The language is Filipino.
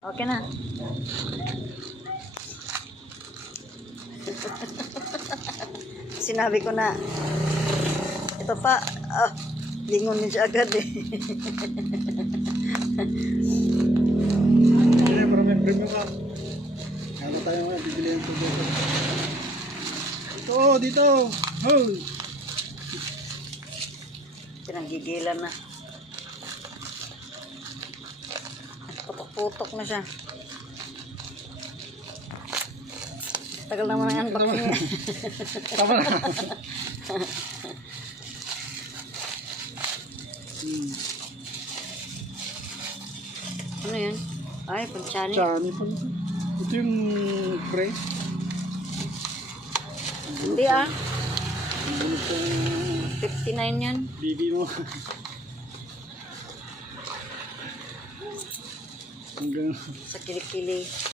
Okay na. Sinabi ko na. Ito pa. Lingon niya siya agad eh. Hindi, para may premium ka. Kaya tayo ngayon, bibili yung tubig. Ito, dito. Oh. Pinanggigilan na. Putok-putok na siya. Tagal naman ang unboxing niya. Tama na. Ano yun? Ay, panchani. Chani pa. Ito yung spray. Hindi ah. Bulot yung 59 yan. bibi mo. Hanggang Sa kilikili.